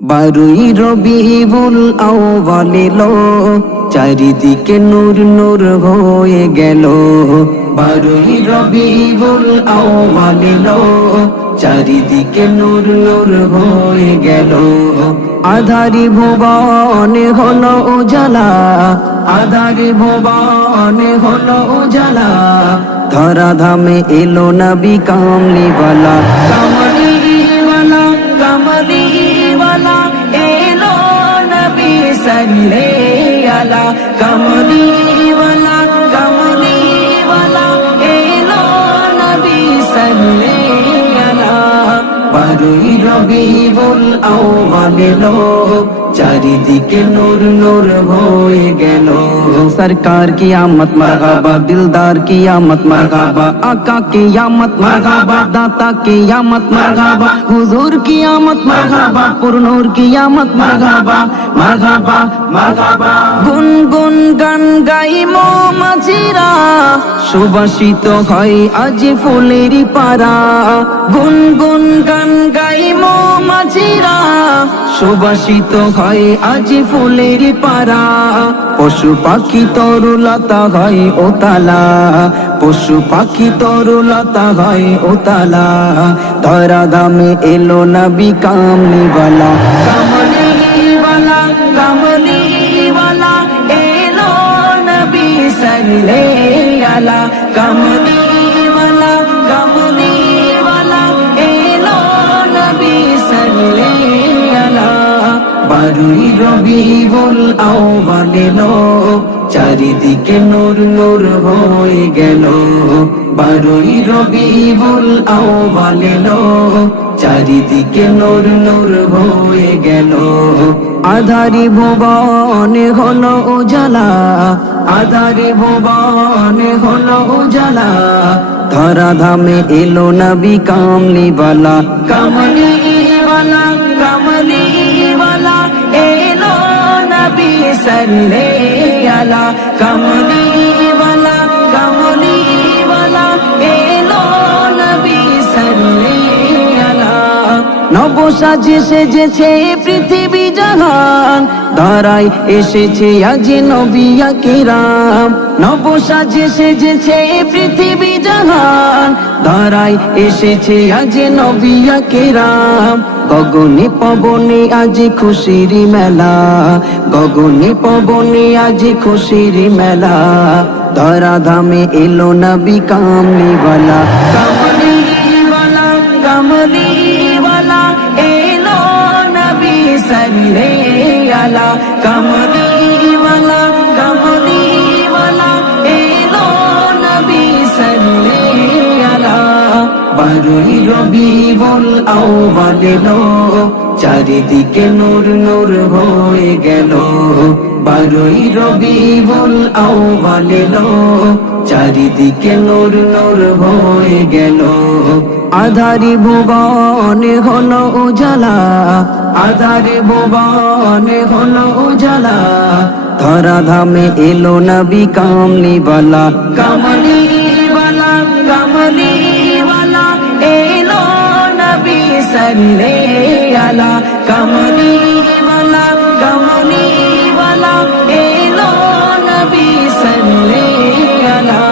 বারুই রবিউল আউয়াল এলো, চারিদিকে নূর নূর হয়ে গেল। বারুই রবিউল আউয়াল এলো, চারিদিকে নূর নূর হয়ে গেল। আধারি ভুবনে হলো উজালা, আধারি ভুবনে হলো উজালা। ধরা ধামে এলো নবী কামলিওয়ালা, কামলিওয়ালা কামলিওয়ালা এলো নবী সাল্লে আলা। কামলিওয়ালা কামলিওয়ালা এলো নবী সাল্লে আলা। বারুই রবিউল আউয়াল এলো, চারিদিকে নূর নূর হয়ে গেল। সরকার কি আমত মারহাবা, দিলদার কি আমত মারহাবা, আকা কি আমত মারহাবা, দাতা কি আমত মারহাবা, হুজুর কি আমত মারহাবা, পুরনুর কি আমত মারহাবা, মারহাবা মারহাবা। গুনগুন গান গাই মৌমাছিরা, সুবাসিত হয় আজ ফুলেরই পারা। গুনগুন গান গাই মৌমাছিরা, সুবাসিত হয় আজ ফুলেরই পারা। পশু পাখি তরুলতা হয় ওতালা, পশু পাখি তরুলতা হয় ওতালা। ধরা ধামে এলো নবী কামলিওয়ালা, কামলিওয়ালা কামলিওয়ালা এলো নবী সাল্লে আলা। কামলিওয়ালা কামলিওয়ালা এলো নবী সাল্লে আলা। বারুই রবিউল আউয়াল এলো, চারিদিকে নূর নূর হয়ে গেল। বারুই রবিউল আউয়াল এলো, চারিদিকে নূর নূর হয়ে গেল। আধারি ভুবনে হলো উজালা, আধারি ভুবনে হলো উজালা। ধরা ধামে এলো নবী কামলিওয়ালা, কামলিওয়ালা কামলিওয়ালা এলো নবী সাল্লে আলা। কামলিওয়ালা কামলিওয়ালা এলো নবী সাল্লে আলা। নব সাজে সেজেছে পৃথিবী জাহান, ধরায় এসেছে আজ নবী কিরাম। নব সাজে সেজেছে পৃথিবী জাহান, ধরায় এসেছে আজ নবী কিরাম। গগনে পবনে আজ খুশির মেলা, গগনে পবনে আজ খুশির মেলা। ধরা ধামে এলো নবী কামলিওয়ালা, কামলিওয়ালা কামলিওয়ালা এলো নবী সাল্লে আলা। কামলিওয়ালা কামলিওয়ালা এলো নবী সাল্লে আলা। বারুই রবিউল আউয়াল এলো, চারিদিকে নূর নূর হয়ে গেল। বারুই রবিউল আউয়াল এলো, চারিদিকে নূর নূর হয়ে গেল। আধারি ভুবনে হলো উজালা, আধারি ভুবনে হলো উজালা। ধরা ধামে এলো নবী কামলিওয়ালা, কামলিওয়ালা কামলিওয়ালা এলো নবী সাল্লে আলা। কামলিওয়ালা কামলিওয়ালা এলো নবী সাল্লে আলা।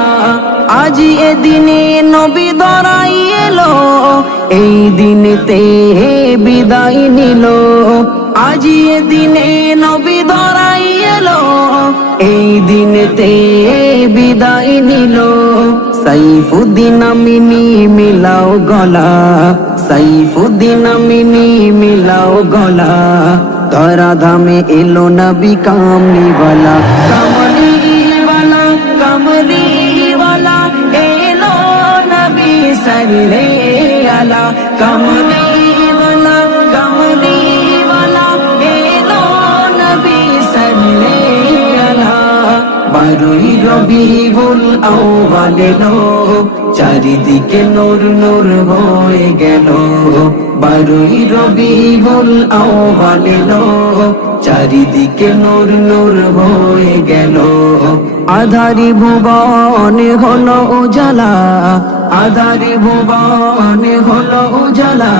আজ এ দিনে নবী ধরাই এলো, এই দিনেতে বিদায় নিল। আজ এ দিনে নবী ধরাই এলো, এই দিনেতে বিদায় নিল। সাইফুদ্দিন আমিনী মিলাও গলা, সাইফুদ্দিন আমিনী মিলাও গলা। ধরা ধামে এলো নবী কামলিওয়ালা, কামলিওয়ালা কামলিওয়ালা এলো নবী সাল্লে আলা। কামলিওয়ালা কামলিওয়ালা এলো নবী সাল্লে আলা। বারুই রবিউল আউয়াল এলো, চারিদিকে নূর নূর হয়ে গেল। বারুই রবিউল আউয়াল এলো, চারিদিকে নূর নূর হয়ে গেল। আধারি ভুবনে হলো উজালা, আধারি ভুবনে হলো উজালা।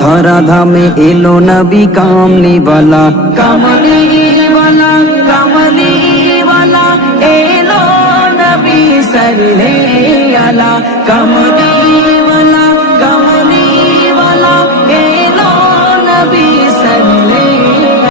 ধরা ধামে এলো নবী কামলিওয়ালা, কামলিওয়ালা, কামলিওয়ালা এলো নবী সাল্লে আলা, কামলিওয়ালা